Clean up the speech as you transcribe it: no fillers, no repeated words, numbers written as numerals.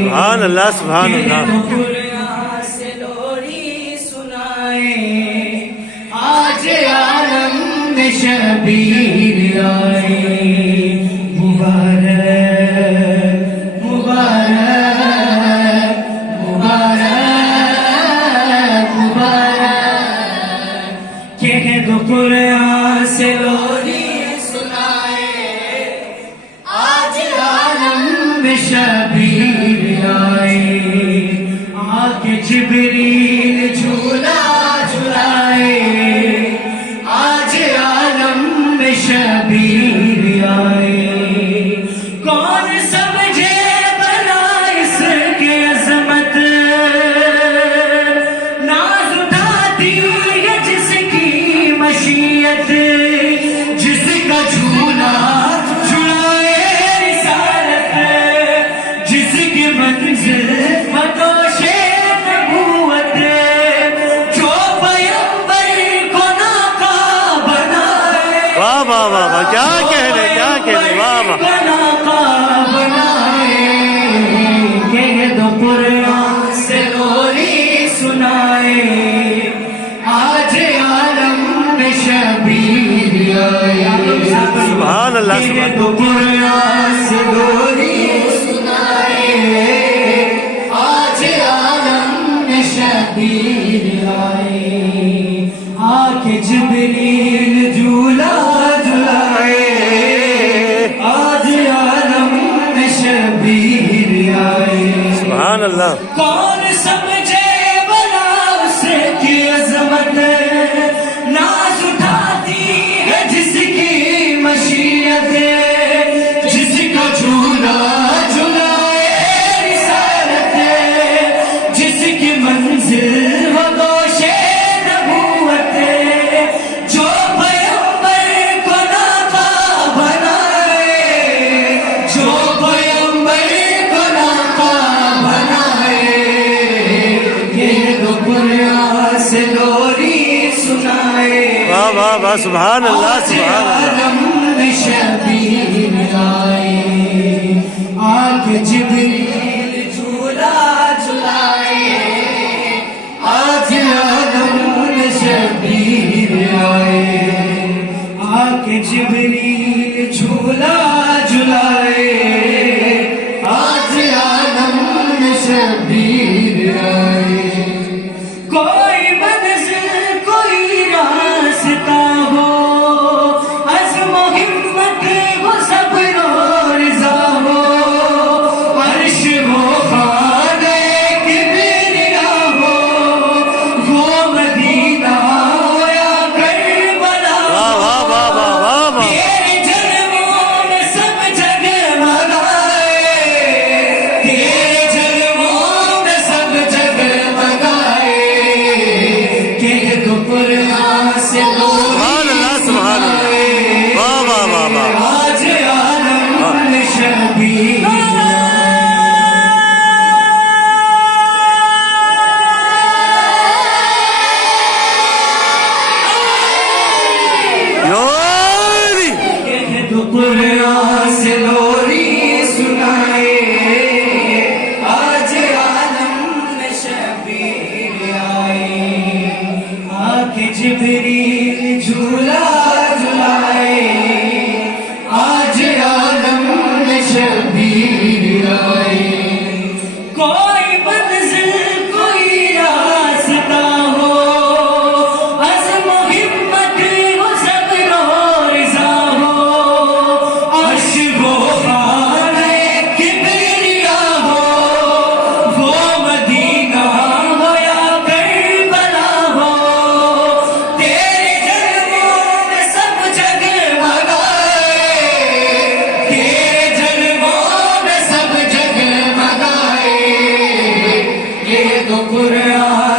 سبحان اللہ سبحان اللہ سے لوری سنائے آج عالم میں شبیر آئے مبارک مبارک مبارک مبارک کہہ دو قرآن سے لوری سنائے آج عالم میں شبیر آگے جبریل جھولا جھلائے آج عالم میں شبیر آئے کون سمجھے بلا اس کی عظمت ناز اٹھاتی ہے جس کی مشیت جس کا جھولا جھلائے رسالت جس کی منزل کیا کہنے واہ واہ کہہ دو قرآن سے لوری سنائے آج عالم میں شبیر آئے سبحان اللہ کہہ دو قرآن سے لوری سنائے آج عالم میں شبیر آئے آکے جبریل جھولا سبحان اللہ کون سمجھے بلا اس کی عظمت ناز اٹھاتی ہے جس کی مشیت جس کا جھولا جھلائے رسالت جس کی منزل ہو دوش نبوت جو پیغمبر کو ناقاب بنائے جو پیغمبر کو ناقاب سے لوری سنائے واہ واہ واہ سبحان اللہ سبحان اللہ میں شبیر آئے آگے جبریل جھولا جھلائے آج عالم میں شبیر آئے آگے جبریل جھولا جھلائے آج عالم میں شبیر آئے کوئی منزل کوئی راستہ ہو عزم و ہمت وہ صبر و رضا ہو عرش وہ خانہ کبریا ہو وہ مدینہ ہو یا کربلا تیرے جلووں میں سب جگمگائے تیرے جلووں میں سب جگمگائے قرآن سے سبحان اللہ سبحان اللہ واہ واہ واہ واہ آج عالم میں شبیر لوری قرآن سے لوری سنائے آج عالم میں شبیر آئے آکے جبریل جھولا جھلائے آج عالم میں شبیر آئے کوئی منزل کوئی راستہ ہو عزم و ہمت ہو صبر و رضا ہو عرش وہ خانہ کبریا ہو وہ مدینہ ہو یا کربلا تو قرآن